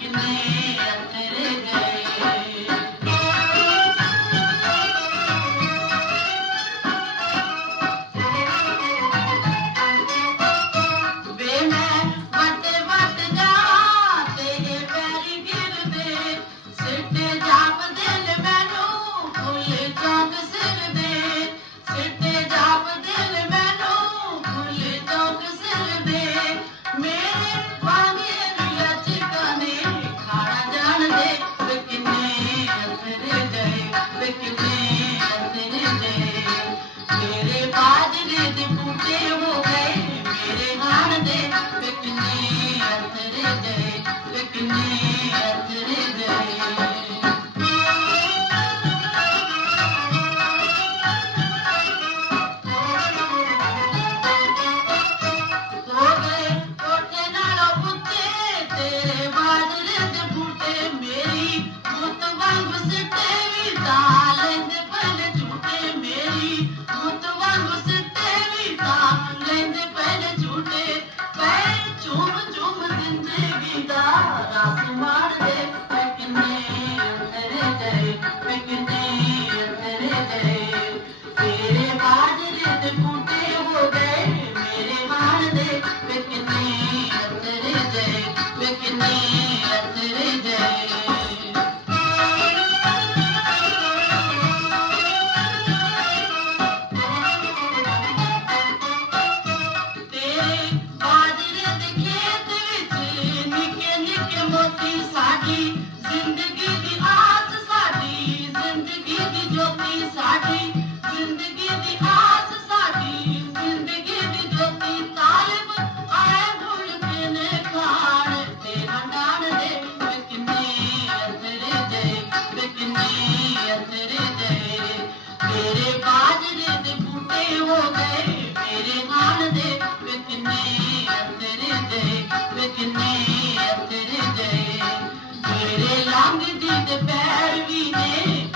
किन्ने कितनी I'm the bad we did,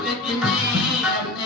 we're